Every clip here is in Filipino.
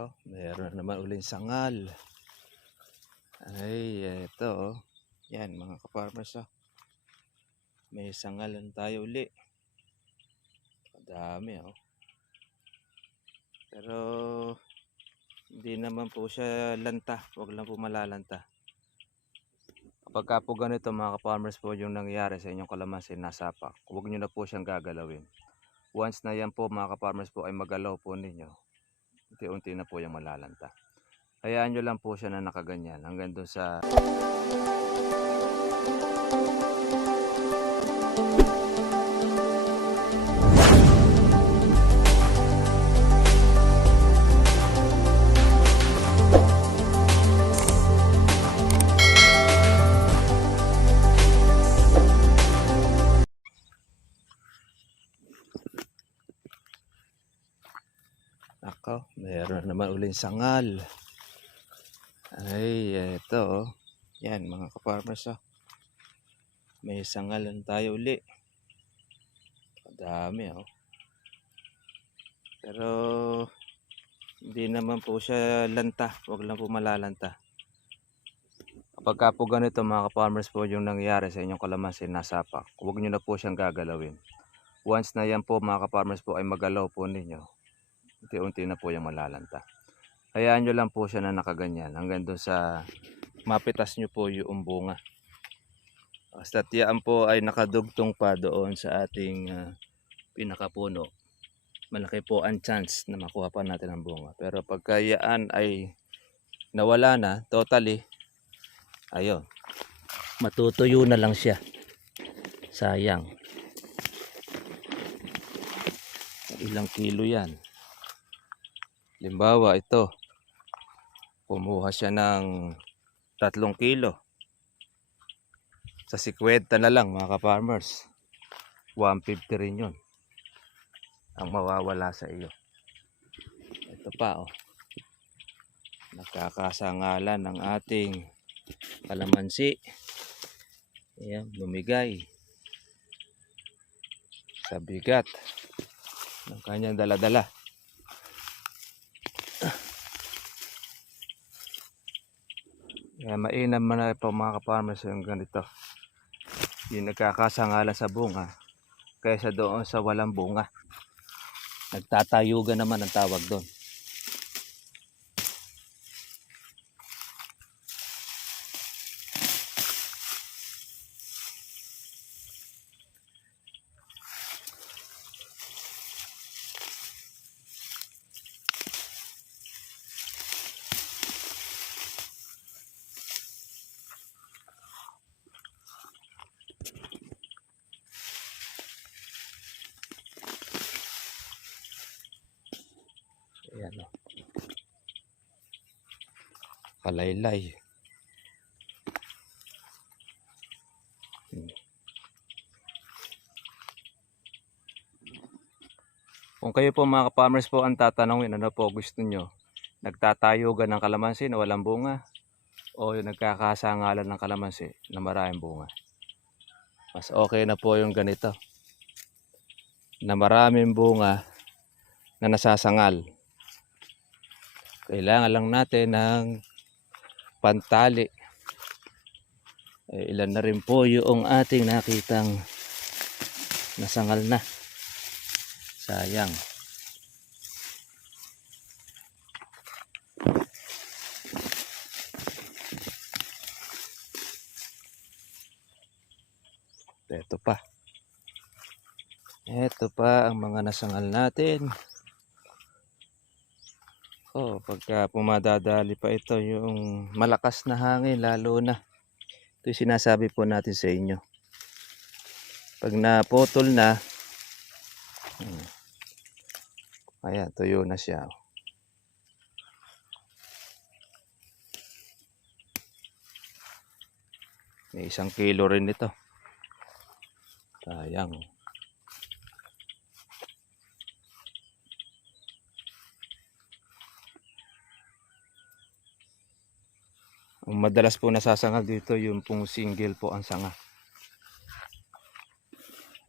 Nako, meron naman uling sangal. Ay, eto oh. Yan mga ka-farmers oh. May sangalan tayo uli. Madami oh. Pero hindi naman po siya lanta. Huwag lang po malalanta. Kapag ka po ganito mga ka-farmers po yung nangyayari sa inyong kalamansi nasapak, huwag nyo na po siyang gagalawin. Once na yan po mga ka-farmers po ay magalaw po ninyo, unti-unti na po yung malalanta. Hayaan nyo lang po siya na nakaganyan hanggang doon sa Nako, meron naman uling sangal. Ay, eto oh. Yan mga ka-farmers oh. May sangalan tayo uli. Madami oh. Pero hindi naman po siya lanta. Huwag lang po malalanta. Kapag ka po ganito mga ka-farmers po yung nangyayari sa inyong kalamansi nasapak, huwag nyo na po siyang gagalawin. Once na yan po mga ka-farmers po ay magalaw po ninyo, unti-unti na po yung malalanta. Hayaan nyo lang po siya na nakaganyan hanggang doon sa mapitas nyo po yung bunga. Basta yan po ay nakadugtong pa doon sa ating pinakapuno. Malaki po ang chance na makuha pa natin ang bunga. Pero pagka yan ay nawala na totally, ayun, matutuyo na lang siya. Sayang. Ilang kilo yan? Limbawa ito, kumuha siya ng 3 kilo. Sa 50 na lang mga ka-farmers, 150 rin yun ang mawawala sa iyo. Ito pa oh, nakakasangalan ng ating kalamansi. Ayan, lumigay sa bigat ng kanyang dala-dala. Kaya mainam na po mga ka-farmers yung ganito, yung nagkakasangalan sa bunga kaysa doon sa walang bunga. Nagtatayugan naman ang tawag doon. Ayan o. Kalaylay. Kung kayo po mga ka-farmers po ang tatanungin, ano po gusto nyo? Nagtatayugan ng kalamansi na walang bunga o yung nagkakasangalan ng kalamansi na maraming bunga? Mas okay na po yung ganito, na maraming bunga na nasasangal. Kailangan lang natin ng pantali. Ilan na rin po yung ating nakitang nasangal na. Sayang. Ito pa. Ito pa ang mga nasangal natin. Oh, pagka pumadadali pa ito yung malakas na hangin, lalo na. Ito yung sinasabi po natin sa inyo. Pag naputol na, ayan, tuyo na siya. May 1 kilo rin ito. Sayang. Ang madalas po nasasangal dito yung pong single po ang sanga.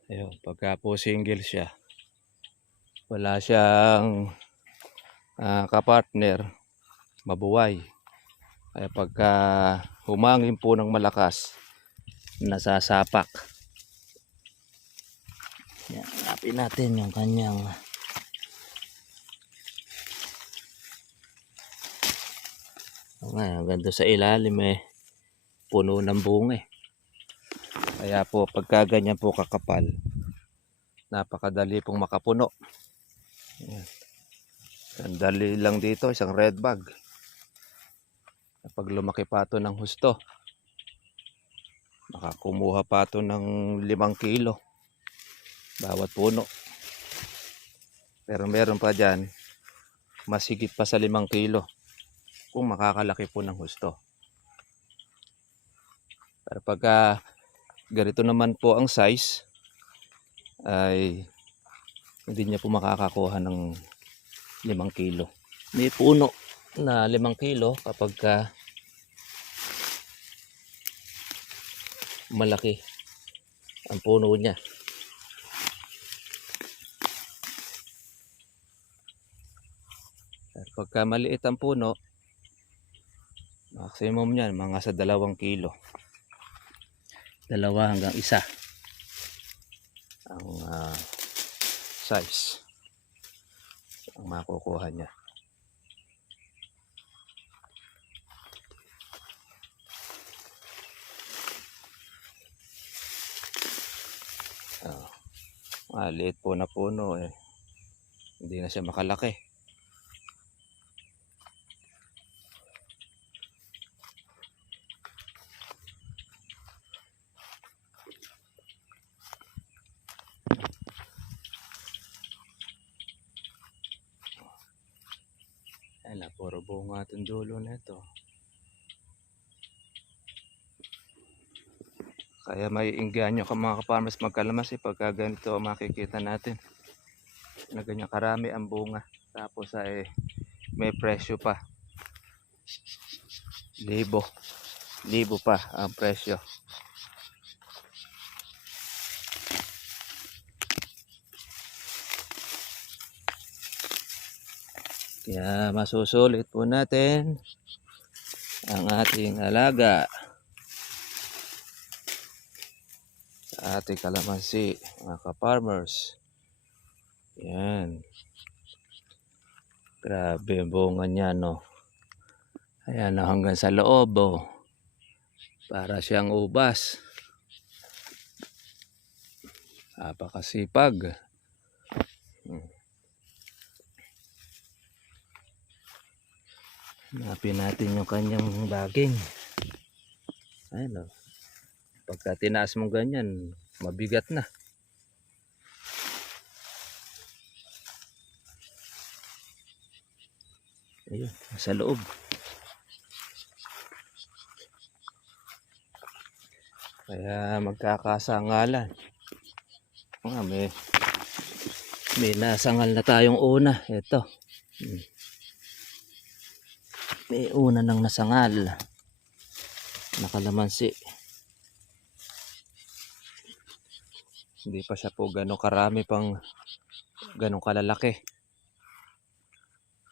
Ayun, pagka po single siya, wala siyang kapartner, mabuway. Kaya pagka humangin po ng malakas, nasasapak. Yan, hanapin natin yung kanyang hanggang doon sa ilalim puno ng bunga Kaya po pagka ganyan po kakapal, napakadali pong makapuno. Yan. Sandali lang dito, isang red bag. Kapag lumaki pa ito ng husto, makakumuha pa ito ng 5 kilo bawat puno. Pero meron pa dyan, mas higit pa sa 5 kilo kung makakalaki po ng husto. Pero pagka ganito naman po ang size, ay hindi niya po makakakuha ng 5 kilo. May puno na 5 kilo kapag malaki ang puno niya. At pagka maliit ang puno, maximum niyan mga sa 2 kilo. 2 hanggang 1 ang size ang makukuha niya. Maliit po na puno hindi na siya makalaki. Ayan na, puro bunga itong dulo na ito. Kaya may inganyo ka mga kaparmers magkalamansi pagka ganito makikita natin na ganyan karami ang bunga. Tapos may presyo pa. 1,000 pa ang presyo. Kaya masusulit po natin ang ating alaga sa ating kalamansi mga ka-farmers. Yan. Grabe ang bunga niya, no. Ayan, hanggang sa loob, oh. Para siyang ubas. Napakasipag. Hanapin natin yung kanyang baging. Ayan, oh. Pagka tinaas mo ganyan, mabigat na. Ayun, sa loob. Kaya magkakasangalan. May nasangal na tayong una. Ito. May una nang nasangal na kalamansi. Hindi pa siya po gano'ng karami pang gano'ng kalalaki.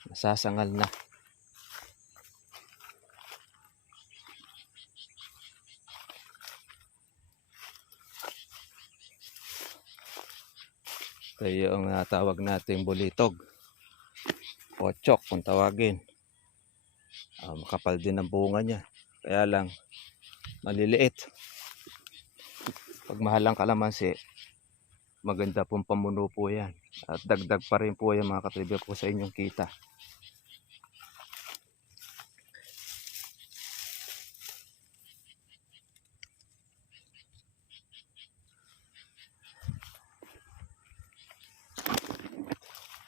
Nasasangal na. Ito yung tawag nating bulitog. Kochok kung tawagin. Makapal din ang bunga niya. Kaya lang maliliit. Pag mahal ang kalamansi, maganda pong pamuno po yan. At dagdag pa rin po yan mga katribya po sa inyong kita.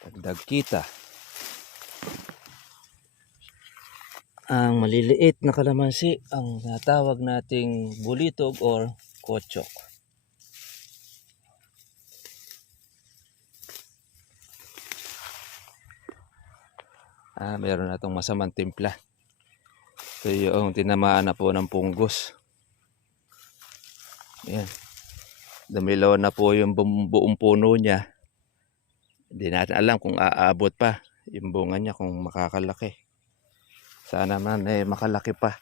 Dagdag kita. Ang maliliit na kalamansi ang natawag nating bulitog or kochok. Meron na itong masamang timpla. Ito yung tinamaan na po ng punggos. Ayan. Dumilaw na po yung buong puno niya. Hindi natin alam kung aabot pa. yung bunga niya kung makakalaki. Sana man makalaki pa.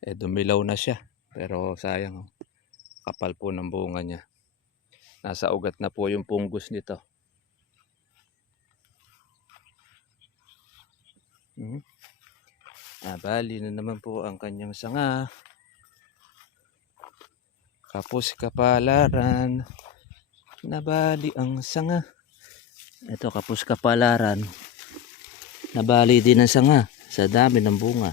Dumilaw na siya. Pero sayang, kapal po ng bunga niya. Nasa ugat na po yung punggos nito. Bali na naman po ang kanyang sanga. Kapos kapalaran. Nabali ang sanga. Ito, kapos kapalaran. Nabali din ang sanga sa dami ng bunga.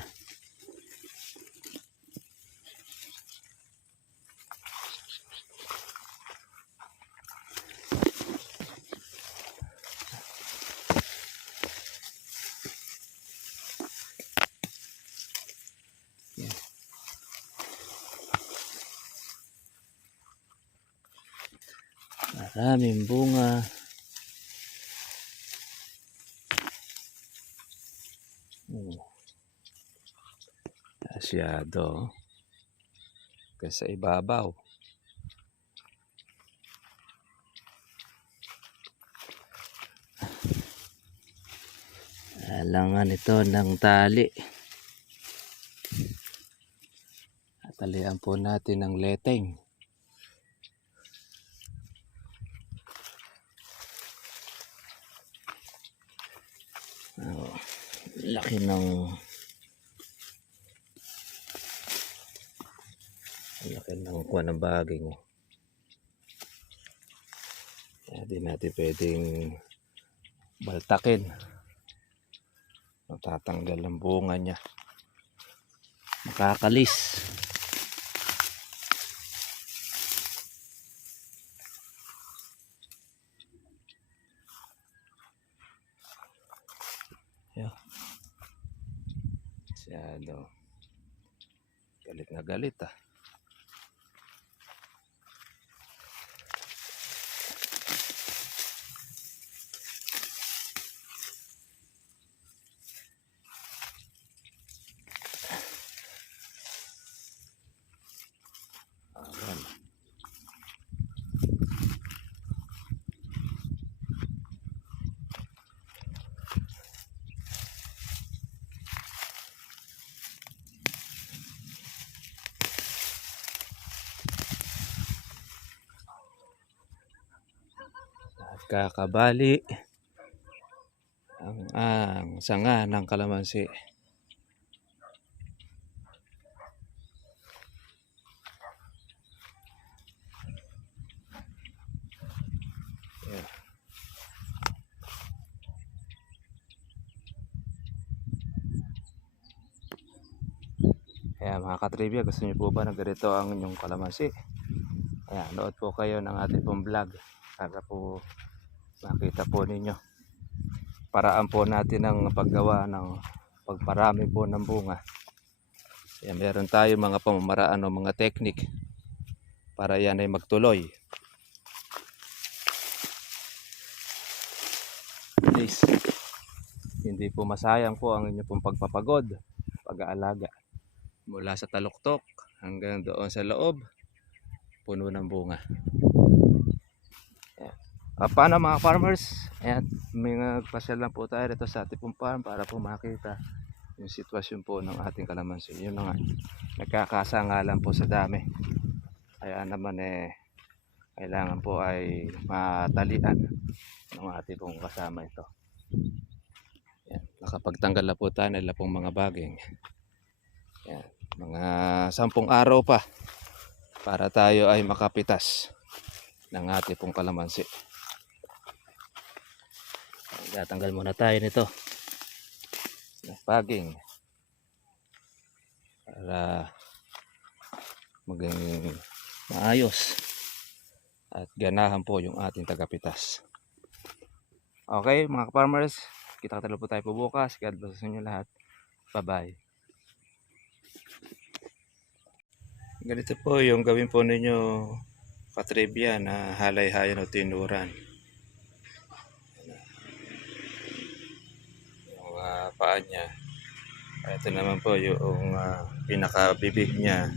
Maraming bunga. Asyado. Kasi sa ibabaw. Alangan ito ng tali. Talian po natin ng leteng. Laki ng kuha ng baging. Hindi natin pwedeng baltakin. Matatanggal ang bunga niya. Makakalis. Yeah. Masyado. Galit na galit ah. Kakabali ang sanga ng kalamansi. Yeah. Kaya mga katrivia, gusto niyo po ba na ganito ang inyong kalamansi? Ayan, nood po kayo ng ating pong vlog para po makita po ninyo. Paraan po natin ng paggawa ng pagparami po ng bunga. Ayan, meron tayo mga pamamaraan o mga teknik para yan ay magtuloy. Please, hindi po masayang po ang inyong pong pagpapagod, pag-aalaga. Mula sa taluktok hanggang doon sa loob, puno ng bunga. Paano mga farmers? Ayan, may nagpasyal lang po tayo dito sa ating pong farm para po makita yung sitwasyon po ng ating kalamansi. Yun na nga, nagkakasanga lang po sa dami. Kaya naman kailangan po ay matalian ng ating pong kasama ito. Ayan, nakapagtanggal na po tayo nila pong mga baging. Ayan, mga 10 araw pa para tayo ay makapitas ng ating pong kalamansi. Tatanggal muna tayo nito ng baging para maging maayos at ganahan po yung ating tagapitas. Okay mga farmers, kita-kita po tayo po bukas. God bless sa inyo lahat. Bye bye. Ganito po yung gawin po ninyo katribya na halay-hayan o tinuran. Yung paa niya. Ito naman po yung pinakabibig niya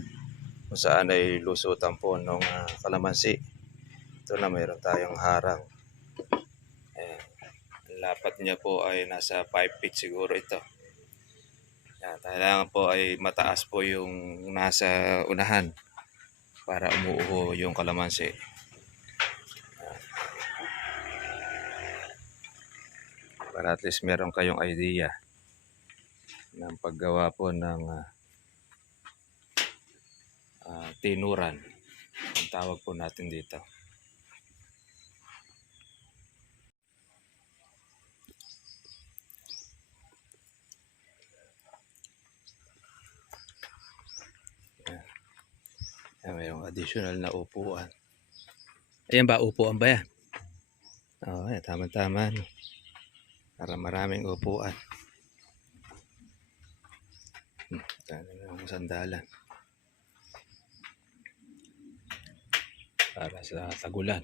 kung saan ay lusutan po ng kalamansi. Ito na mayroon tayong harang. Ayan. Lapat niya po ay nasa 5 feet siguro ito. Yan, kailangan po ay mataas po yung nasa unahan para umuuho yung kalamansi. Para at least meron kayong idea ng paggawa po ng tinuran. Ang tawag po natin dito. Yan, mayroong additional na upuan. Ayan ba, upuan ba yan? Oo, tama-tama. No? Para maraming upuan. Ang sandalan. Para sa tagulan.